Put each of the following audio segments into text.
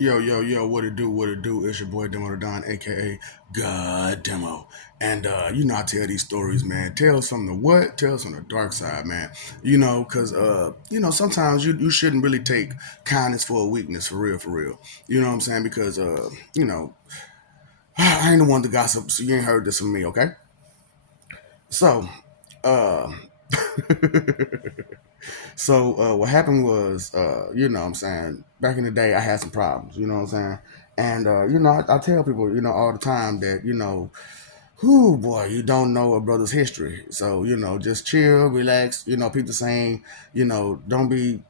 Yo, what it do? It's your boy Demo the Don, aka God Demo. And I tell these stories, man. Tales from the what? Tales from the dark side, man. Cause sometimes you shouldn't really take kindness for a weakness, for real, for real. You know what I'm saying? Because I ain't the one to gossip, so you ain't heard this from me, okay? So, uh what happened was, what I'm saying, back in the day, I had some problems, you know what I'm saying? And, I tell people, all the time that, whoo, boy, you don't know a brother's history. So, just chill, relax, people saying, don't be,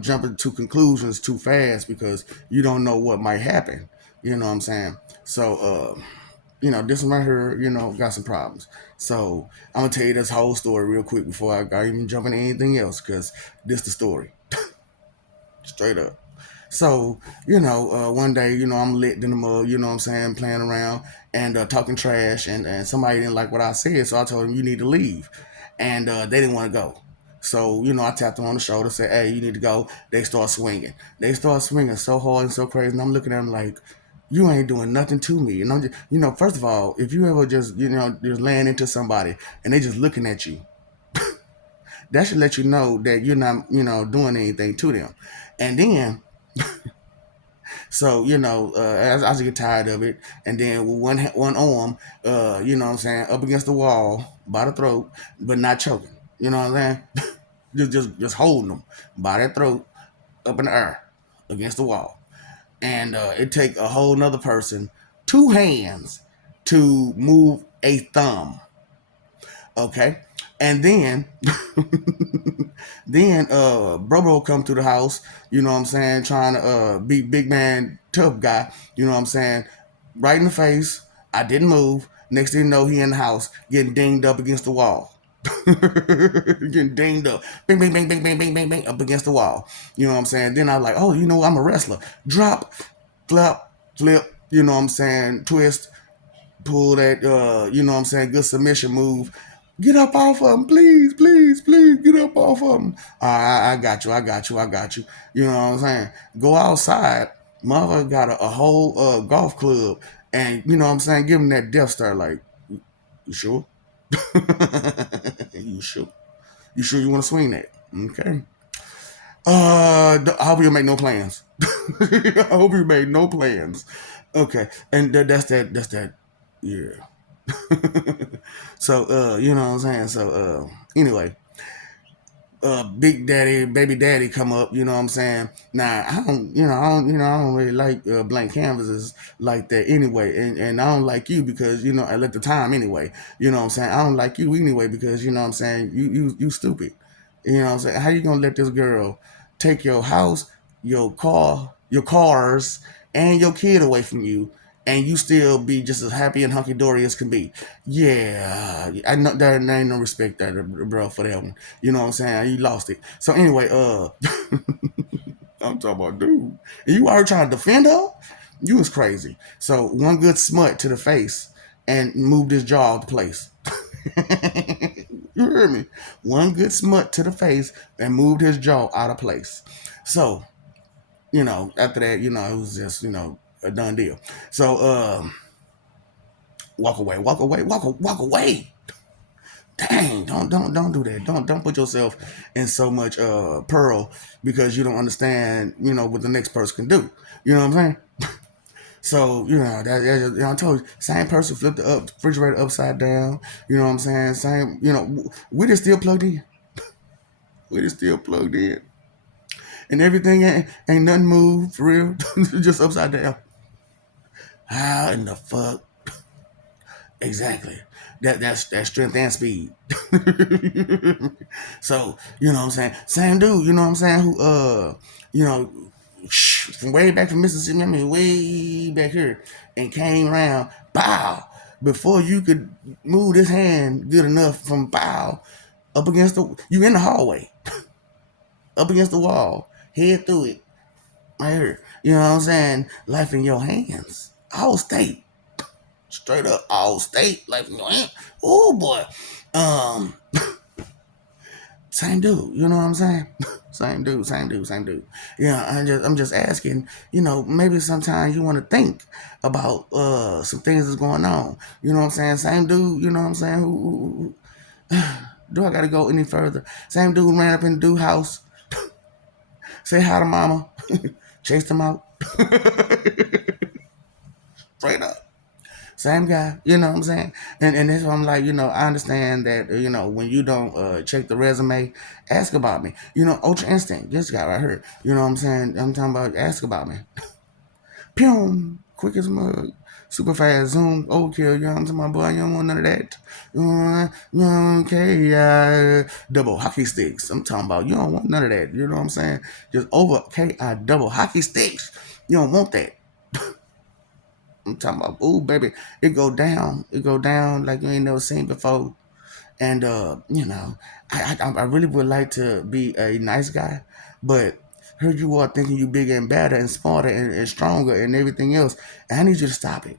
jumping to conclusions too fast because you don't know what might happen. You know what I'm saying? So, this one right here, got some problems. So I'm gonna tell you this whole story real quick before I even jump into anything else, because this the story, straight up. So, one day, I'm lit in the mud, you know what I'm saying, playing around and talking trash, and somebody didn't like what I said, so I told them, you need to leave. And they didn't want to go. So, I tapped them on the shoulder, said, hey, you need to go. They start swinging. They start swinging so hard and so crazy, and I'm looking at them like, you ain't doing nothing to me. And I'm just, first of all, if you ever just, just laying into somebody and they just looking at you, that should let you know that you're not, doing anything to them. And then, so I just get tired of it, and then with one arm, what I'm saying, up against the wall by the throat, but not choking. You know what I'm saying? just holding them by their throat up in the air against the wall, and it take a whole nother person, two hands, to move a thumb. Okay, and then Bro will come to the house, you know what I'm saying, trying to be big man, tough guy, you know what I'm saying, right in the face. I didn't move. Next thing you know, he in the house getting dinged up against the wall. Getting dinged up. Bing, bing, bing, bing, bing, bing, bing, bing, up against the wall. You know what I'm saying? Then I was like, oh, I'm a wrestler. Drop, flap, flip, you know what I'm saying, twist, pull that, you know what I'm saying, good submission move. Get up off of him, please, please, please, get up off of him. I got you, I got you, I got you. You know what I'm saying? Go outside. Mother got a whole golf club, and you know what I'm saying, give him that death stare like, you sure? You sure? You sure you want to swing that? Okay. I hope you make no plans. I hope you made no plans. Okay, and That's that. Yeah. So you know what I'm saying. So anyway, big daddy, baby daddy come up. You know what I'm saying. Now I don't really like blank canvases like that anyway, and I don't like you because at the time anyway. You know what I'm saying. I don't like you anyway because you know what I'm saying. You stupid. You know what I'm saying. How you gonna let this girl take your house, your car, your cars, and your kid away from you, and you still be just as happy and hunky dory as can be? Yeah, I know there ain't no respect there, bro, for that one. You know what I'm saying? You lost it. So anyway, I'm talking about dude. You already trying to defend her? You was crazy. So one good smut to the face and moved his jaw out the place. You hear me? One good smut to the face and moved his jaw out of place. So, after that, it was just, a done deal. So, walk away, walk away, walk away. Dang, don't do that. Don't put yourself in so much pearl because you don't understand, what the next person can do. You know what I'm saying? So, I told you, same person flipped the refrigerator upside down. You know what I'm saying? Same, we just still plugged in. We just still plugged in. And everything ain't nothing moved for real. Just upside down. How in the fuck? Exactly. That's strength and speed. So, you know what I'm saying? Same dude, you know what I'm saying, who you know, from way back from Mississippi, I mean way back here, and came around, bow, before you could move this hand good enough from bow up against you in the hallway, up against the wall, head through it, right here. You know what I'm saying? Life in your hands. All state. Straight up all state, life in your hands. Oh boy. Um Same dude, you know what I'm saying? Same dude, same dude, same dude. Yeah, I'm just asking, maybe sometimes you want to think about some things that's going on. You know what I'm saying? Same dude, you know what I'm saying? Do I gotta go any further? Same dude ran up in the dude house, say hi to mama, chased him out, straight up. Same guy, you know what I'm saying? And that's why I'm like, I understand that, when you don't check the resume, ask about me. Ultra Instinct, this guy right here, you know what I'm saying? I'm talking about ask about me. Pew, quick as a mug, super fast, zoom, overkill, you know what I'm talking about, boy, you don't want none of that. Okay, double hockey sticks. I'm talking about, you don't want none of that, you know what I'm saying? Just over, KI, double hockey sticks. You don't want that. I'm talking about, ooh, baby, it go down. It go down like you ain't never seen before. And I really would like to be a nice guy, but here you are thinking you bigger and better and smarter and stronger and everything else. And I need you to stop it.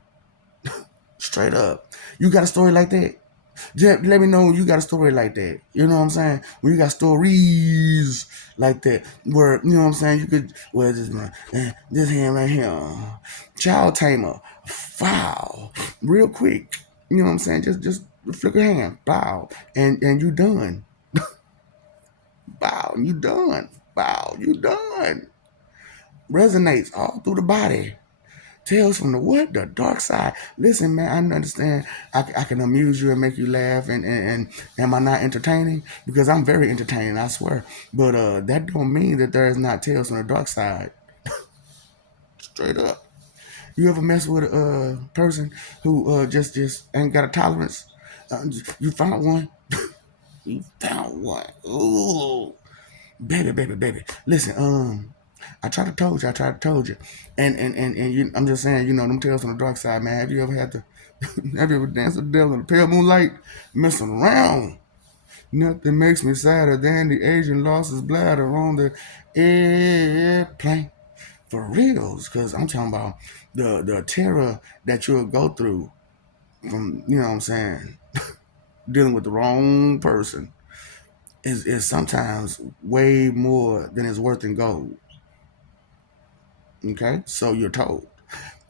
Straight up. You got a story like that? Just let me know when you got a story like that. You know what I'm saying? When you got stories like that, where you know what I'm saying, you could this man, this hand right here, child tamer, foul, real quick. You know what I'm saying? Just flick your hand, bow, and you done. Bow, you done. Bow, you done. Resonates all through the body. Tales from the what? The dark side. Listen, man, I understand. I can amuse you and make you laugh, and am I not entertaining? Because I'm very entertaining, I swear. But that don't mean that there is not tales from the dark side. Straight up. You ever mess with a person who just ain't got a tolerance? You found one. You found one. Ooh, baby, baby, baby. Listen, I tried to told you, and I'm just saying, them tales from the dark side, man. Have you ever had to? Have you ever danced with the devil in the pale moonlight, messing around? Nothing makes me sadder than the agent lost his bladder on the airplane. For reals, because I'm talking about the terror that you'll go through from, you know what I'm saying, dealing with the wrong person is sometimes way more than it's worth in gold. Okay, so you're told.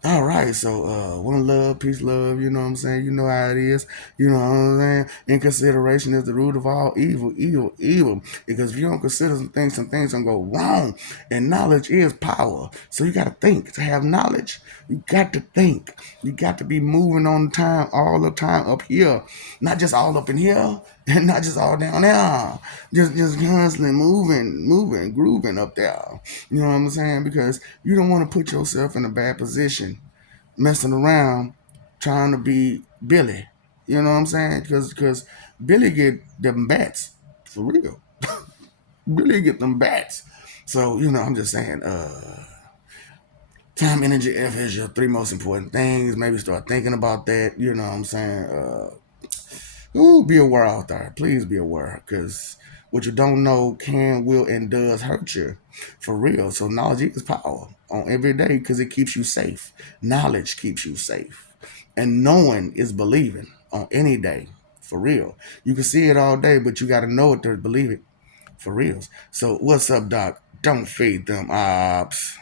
All right, so one love, peace, love. You know what I'm saying. You know how it is. You know what I'm saying. Inconsideration is the root of all evil, evil, evil. Because if you don't consider some things gonna go wrong. And knowledge is power. So you got to think to have knowledge. You got to think. You got to be moving on time all the time up here, not just all up in here, and not just all down there. Just constantly moving, grooving up there. You know what I'm saying? Because you don't want to put yourself in a bad position, messing around, trying to be Billy. You know what I'm saying? Because Billy get them bats for real. Billy get them bats. So I'm just saying. Time, energy, effort is your three most important things. Maybe start thinking about that. You know what I'm saying? Ooh, be aware out there. Please be aware, because what you don't know can, will, and does hurt you, for real. So knowledge is power on every day because it keeps you safe. Knowledge keeps you safe, and knowing is believing on any day, for real. You can see it all day, but you got to know it to believe it, for reals. So what's up, Doc? Don't fade them ops.